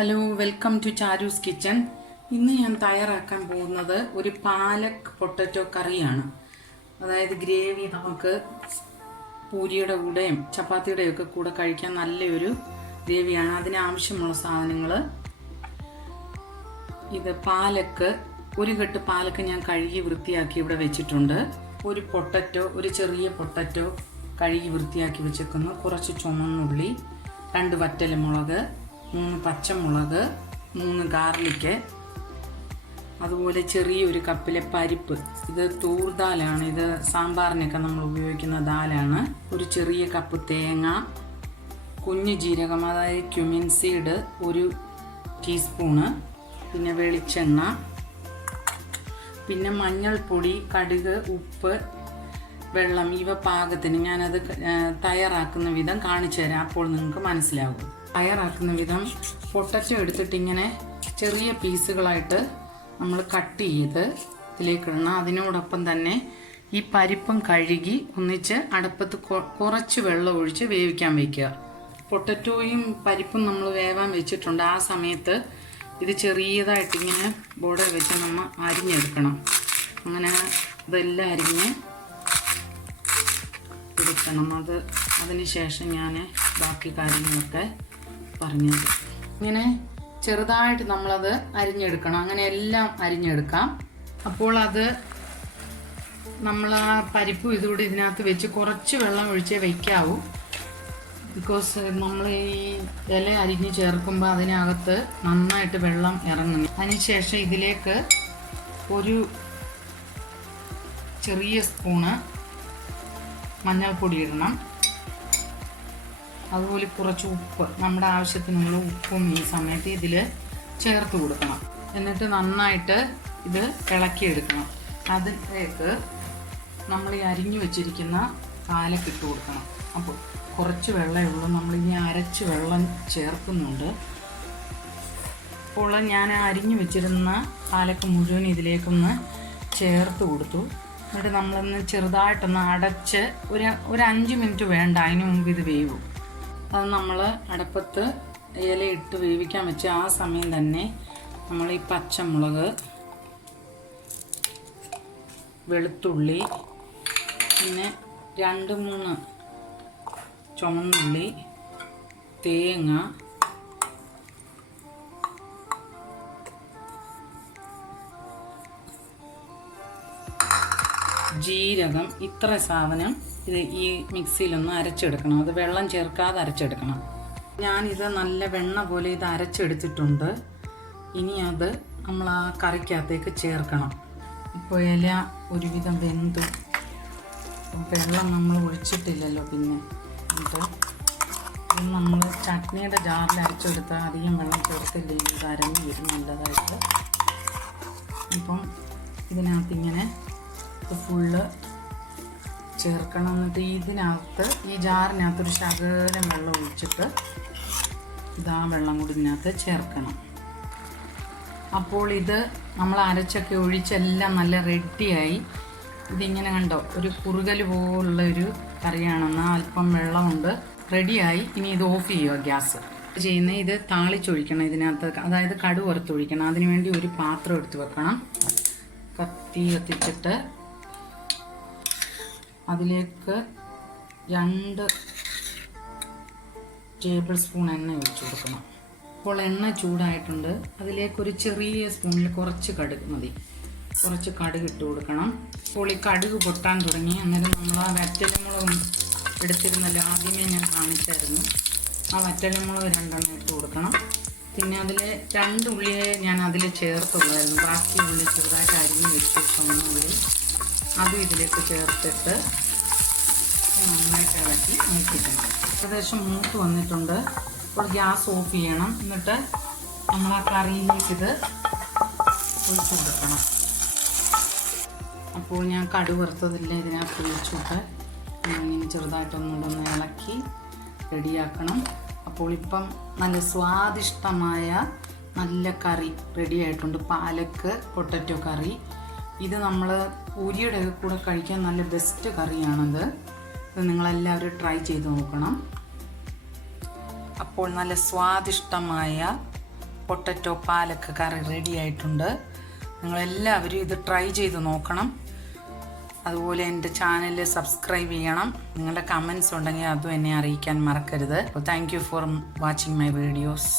Hello, welcome to Charu's kitchen. ഇന്ന് ഞാൻ തയ്യാറാക്കാൻ പോകുന്നത് ഒരു പാലക് പൊട്ടറ്റോ കറിയാണ്. അതായത് ഗ്രേവി നമുക്ക് പൂരിയുടെ കൂടെയും ചപ്പാത്തിയുടെയും ഒക്കെ കൂടെ കഴിക്കാൻ നല്ലൊരു ഗ്രേവിയാണ്. അതിനാവശ്യമുള്ള സാധനങ്ങൾ ഇത് പാലക്ക്, ഒരു കെട്ട് പാലക്ക് ഞാൻ കഴുകി വൃത്തിയാക്കി ഇവിടെ വെച്ചിട്ടുണ്ട്. ഒരു പൊട്ടറ്റോ, ഒരു ചെറിയ പൊട്ടറ്റോ കഴുകി വൃത്തിയാക്കി വെച്ചേക്കുന്നു. കുറച്ച് ചുമന്നുള്ളി, 2 വറ്റൽമുളക്, 3 പച്ചമുളക്, 3 ഗാർലിക്ക്, അതുപോലെ ചെറിയൊരു കപ്പിലെ പരിപ്പ്. ഇത് തൂർ ദാലാണ്, ഇത് സാമ്പാറിനൊക്കെ നമ്മൾ ഉപയോഗിക്കുന്ന ദാലാണ്. ഒരു ചെറിയ കപ്പ് തേങ്ങ, കുഞ്ഞു ജീരകം അതായത് ക്യുമിൻ സീഡ് 1 ടീസ്പൂണ്, പിന്നെ വെളിച്ചെണ്ണ, പിന്നെ മഞ്ഞൾപ്പൊടി, കടുക്, ഉപ്പ്, വെള്ളം, ഇവ പാകത്തിന്. ഞാനത് തയ്യാറാക്കുന്ന വിധം കാണിച്ചു തരാം, അപ്പോൾ നിങ്ങൾക്ക് മനസ്സിലാകും. തയ്യാറാക്കുന്ന വിധം: പൊട്ടറ്റോ എടുത്തിട്ട് ഇങ്ങനെ ചെറിയ പീസുകളായിട്ട് നമ്മൾ കട്ട് ചെയ്ത് ഇതിലേക്കിടണം. അതിനോടൊപ്പം തന്നെ ഈ പരിപ്പും കഴുകി ഒന്നിച്ച് അടുപ്പത്ത് കുറച്ച് വെള്ളം ഒഴിച്ച് വേവിക്കാൻ വയ്ക്കുക. പൊട്ടറ്റോയും പരിപ്പും നമ്മൾ വേവാൻ വെച്ചിട്ടുണ്ട്. ആ സമയത്ത് ഇത് ചെറിയതായിട്ടിങ്ങനെ ബോർഡർ വെച്ച് നമ്മൾ അരിഞ്ഞെടുക്കണം. അങ്ങനെ ഇതെല്ലാം അരിഞ്ഞ് എടുക്കണം. അതിന് ശേഷം ഞാൻ ബാക്കി കാര്യങ്ങളൊക്കെ പറഞ്ഞത്. ഇങ്ങനെ ചെറുതായിട്ട് നമ്മളത് അരിഞ്ഞെടുക്കണം. അങ്ങനെ എല്ലാം അരിഞ്ഞെടുക്കാം. അപ്പോൾ അത് നമ്മൾ ആ പരിപ്പും ഇതുകൂടി ഇതിനകത്ത് വെച്ച് കുറച്ച് വെള്ളം ഒഴിച്ചേ വയ്ക്കാവൂ. ബിക്കോസ് നമ്മൾ ഈ ഇല അരിഞ്ഞ് ചേർക്കുമ്പോൾ അതിനകത്ത് നന്നായിട്ട് വെള്ളം ഇറങ്ങുന്നു. അതിനുശേഷം ഇതിലേക്ക് ഒരു ചെറിയ സ്പൂണ് മഞ്ഞൾപ്പൊടി ഇടണം. അതുപോലെ കുറച്ച് ഉപ്പ്, നമ്മുടെ ആവശ്യത്തിനുള്ള ഉപ്പും ഈ സമയത്ത് ഇതിൽ ചേർത്ത് കൊടുക്കണം. എന്നിട്ട് നന്നായിട്ട് ഇത് ഇളക്കിയെടുക്കണം. അതിലേക്ക് നമ്മൾ ഈ അരിഞ്ഞു വെച്ചിരിക്കുന്ന പാലക്ക് ഇട്ട് കൊടുക്കണം. അപ്പോൾ കുറച്ച് വെള്ളമേ ഉള്ളൂ, നമ്മളിനി അരച്ച് വെള്ളം ചേർക്കുന്നുണ്ട്. അപ്പോൾ ഞാൻ അരിഞ്ഞു വെച്ചിരുന്ന പാലക്ക് മുഴുവൻ ഇതിലേക്കൊന്ന് ചേർത്ത് കൊടുത്തു. എന്നിട്ട് നമ്മളൊന്ന് ചെറുതായിട്ടൊന്ന് അടച്ച് ഒരു 5 മിനിറ്റ് വേണ്ട, അതിന് മുമ്പ് ഇത് വേവും. അത് നമ്മൾ അടുപ്പത്ത് ഇലയിട്ട് വേവിക്കാൻ വെച്ച് ആ സമയം തന്നെ നമ്മൾ ഈ പച്ചമുളക്, വെളുത്തുള്ളി, പിന്നെ 2-3 ചുമന്നുള്ളി, തേങ്ങ, ജീരകം, ഇത്ര സാധനം ഇത് ഈ മിക്സിയിലൊന്ന് അരച്ചെടുക്കണം. അത് വെള്ളം ചേർക്കാതെ അരച്ചെടുക്കണം. ഞാനിത് നല്ല വെണ്ണ പോലെ ഇത് അരച്ചെടുത്തിട്ടുണ്ട്. ഇനി അത് നമ്മൾ ആ കറിക്കകത്തേക്ക് ചേർക്കണം. ഇപ്പോൾ ഇല ഒരുവിധം വെന്തു, വെള്ളം നമ്മൾ ഒഴിച്ചിട്ടില്ലല്ലോ. പിന്നെ ഇത് നമ്മൾ ചട്നിയുടെ ജാറിൽ അരച്ചെടുത്താൽ അധികം വെള്ളം ചേർത്തില്ലെങ്കിൽ ഇത് അരഞ്ഞു വരും നല്ലതായിട്ട്. ഇപ്പം ഇതിനകത്ത് ഇങ്ങനെ ഫുള്ള് ചേർക്കണം. എന്നിട്ട് ഇതിനകത്ത് ഈ ജാറിനകത്തൊരു ശകലം വെള്ളം ഒഴിച്ചിട്ട് ഇതാ വെള്ളം കൂടി ഇതിനകത്ത് ചേർക്കണം. അപ്പോൾ ഇത് നമ്മൾ അരച്ചൊക്കെ ഒഴിച്ചെല്ലാം നല്ല റെഡിയായി. ഇതിങ്ങനെ കണ്ടോ, ഒരു കുറുകൽ പോലുള്ള ഒരു കറിയാണെന്ന് അല്പം വെള്ളമുണ്ട്. റെഡിയായി. ഇനി ഇത് ഓഫ് ചെയ്യുക ഗ്യാസ്. ചെയ്യുന്നത് ഇത് താളിച്ചൊഴിക്കണം ഇതിനകത്ത്, അതായത് കടുക് വറുത്തൊഴിക്കണം. അതിനുവേണ്ടി ഒരു പാത്രം എടുത്ത് വെക്കണം. കത്തി കത്തിച്ചിട്ട് അതിലേക്ക് 2 ടേബിൾ സ്പൂൺ എണ്ണ ഒഴിച്ചു കൊടുക്കണം. അപ്പോൾ എണ്ണ ചൂടായിട്ടുണ്ട്. അതിലേക്കൊരു ചെറിയ സ്പൂണിൽ കുറച്ച് കടുക് മതി. കുറച്ച് കടുക് ഇട്ട് കൊടുക്കണം. അപ്പോൾ ഈ കടുക് പൊട്ടാൻ തുടങ്ങി. അന്നേരം നമ്മൾ ആ വറ്റൽമുളക് എടുത്തിരുന്നല്ലോ, ആദ്യമേ ഞാൻ കാണിച്ചായിരുന്നു. ആ വറ്റൽമുളക് 2 ഇട്ട് കൊടുക്കണം. പിന്നെ അതിൽ 2 ഉള്ളിയെ ഞാൻ അതിൽ ചേർത്തുള്ളായിരുന്നു. ബാക്കി ഉള്ളി ചെറുതായിട്ട് അരിഞ്ഞ് വെച്ച് ചുമന്നുള്ളി അതും ഇതിലേക്ക് ചേർത്തിട്ട് നന്നായിട്ട് ഇളക്കി മൂപ്പിക്കണം. ഏകദേശം മൂത്ത് വന്നിട്ടുണ്ട്. അപ്പോൾ ഗ്യാസ് ഓഫ് ചെയ്യണം. എന്നിട്ട് നമ്മൾ ആ കറിയിലേക്ക് ഇത് ഒഴിച്ചു കൊടുക്കണം. അപ്പോൾ ഞാൻ കടുക് വറുത്തതില്ല ഇതിനകത്ത് ഒഴിച്ചിട്ട് ചെറുതായിട്ടൊന്നുകൂടെ ഇളക്കി റെഡിയാക്കണം. അപ്പോൾ ഇപ്പം നല്ല സ്വാദിഷ്ടമായ നല്ല കറി റെഡിയായിട്ടുണ്ട്. പാലക്ക് പൊട്ടറ്റോ കറി. ഇത് നമ്മൾ പൂരിയുടെ കൂടെ കഴിക്കാൻ നല്ല ബെസ്റ്റ് കറിയാണത്. ഇത് നിങ്ങളെല്ലാവരും ട്രൈ ചെയ്ത് നോക്കണം. അപ്പോൾ നല്ല സ്വാദിഷ്ടമായ പൊട്ടറ്റോ പാലക്ക് കറി റെഡി ആയിട്ടുണ്ട്. നിങ്ങളെല്ലാവരും ഇത് ട്രൈ ചെയ്ത് നോക്കണം. അതുപോലെ എൻ്റെ ചാനൽ സബ്സ്ക്രൈബ് ചെയ്യണം. നിങ്ങളുടെ കമൻസ് ഉണ്ടെങ്കിൽ അതും എന്നെ അറിയിക്കാൻ മറക്കരുത്. Thank you for watching my videos.